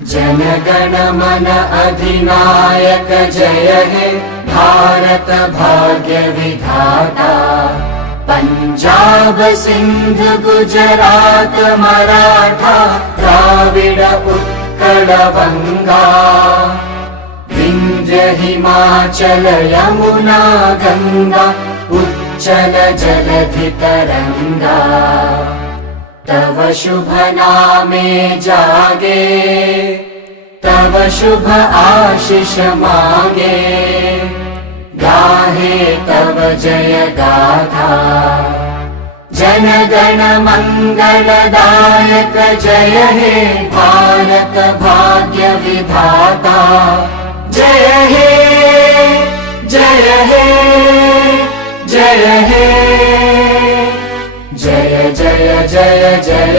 जनगण मन अधिनायक जय हे भारत भाग्य विधाता। पंजाब सिंध गुजरात मराठा द्राविड उत्कल बंगा। विंध्य हिमाचल यमुना गंगा उच्चल जलधि तरंगा। तव शुभ नामे जागे तव शुभ आशीष मांगे। गाहे तव जय गाथा जनगण मंगलदायक जय हे भारत भाग्य विधाता। जय हे जय हे जय हे जय जय जय जय